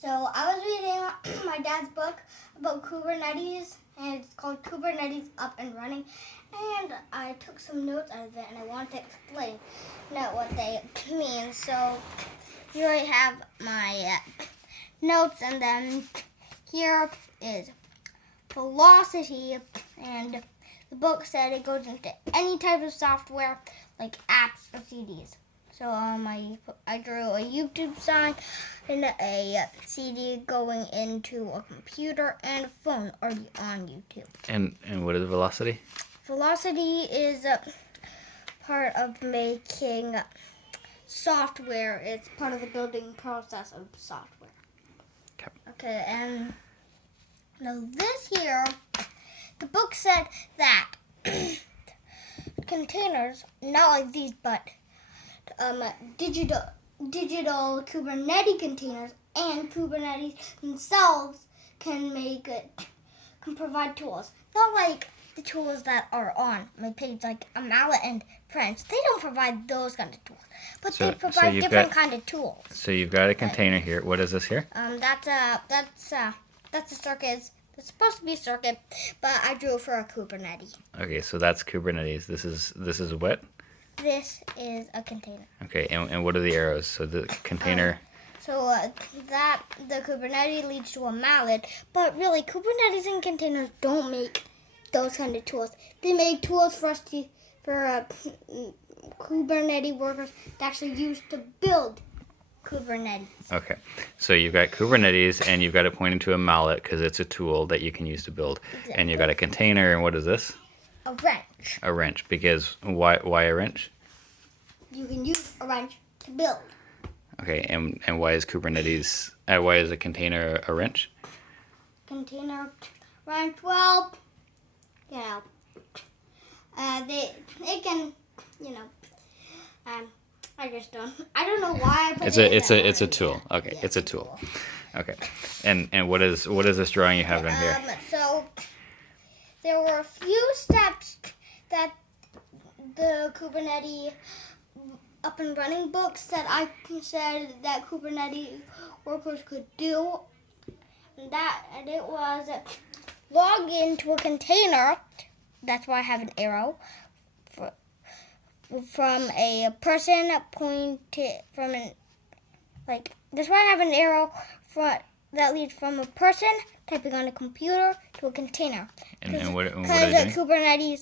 So I was reading my dad's book about Kubernetes, and it's called Kubernetes Up and Running. And I took some notes out of it, and I want to explain what they mean. So here I have my notes, and then here is velocity, and the book said it goes into any type of software like apps or CDs. So I drew a YouTube sign and a CD going into a computer and a phone already on YouTube. And what is velocity? Velocity is a part of making software. It's part of the building process of software. Okay, and now this here, the book said that containers, not like these, but digital Kubernetes containers and Kubernetes themselves can provide tools. Not like the tools that are on my page, like a mallet and French. They don't provide those kind of tools, but they provide different kind of tools. So you've got a container here. What is this here? That's a circuit. It's supposed to be a circuit, but I drew it for a Kubernetes. Okay, so that's Kubernetes. This is what? This is a container. Okay, and what are the arrows? So the container. That the Kubernetes leads to a mallet, but really Kubernetes and containers don't make those kind of tools. They make tools for Kubernetes workers to actually use to build Kubernetes. Okay, so you've got Kubernetes and you've got it pointing to a mallet because it's a tool that you can use to build. Exactly. And you've got a container, and what is this? A wrench. A wrench, because why a wrench? You can use a wrench to build. Okay, and why is Kubernetes? Why is a container a wrench? Container wrench. Well, they can, I just don't. I don't know why I put it's a tool. Okay, yeah, it's a tool. Okay, and what is this drawing you have in here? So there were a few steps that the Kubernetes up and running books that I said that Kubernetes workers could do, and it was log into a container. That's why I have an arrow from a person pointed from that's why I have an arrow that leads from a person typing on a computer to a container. And what are you doing?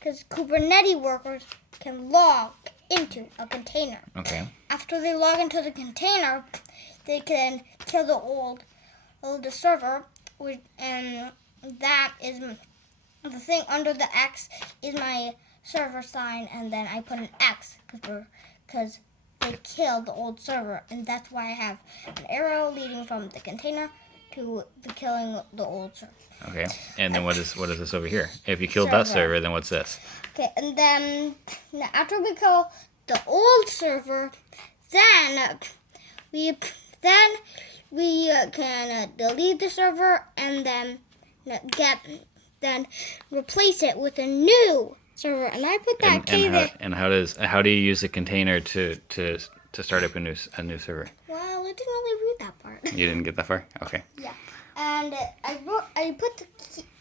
Because Kubernetes workers can log into a container. Okay. After they log into the container, they can kill the old server, and that is the thing under the X is my server sign, and then I put an X because they killed the old server, and that's why I have an arrow leading from the container to the killing the old server. Okay, and then what is this over here? If you killed that server, then what's this? Okay, and then after we kill the old server, then we can delete the server and then replace it with a new server. And I put that key there. And how do you use a container to start up a new server? Well, I didn't really read that part. You didn't get that far? Okay. Yeah. And I put the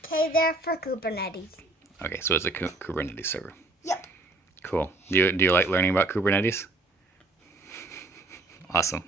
K there for Kubernetes. Okay, so it's a Kubernetes server. Yep. Cool. Do you like learning about Kubernetes? Awesome.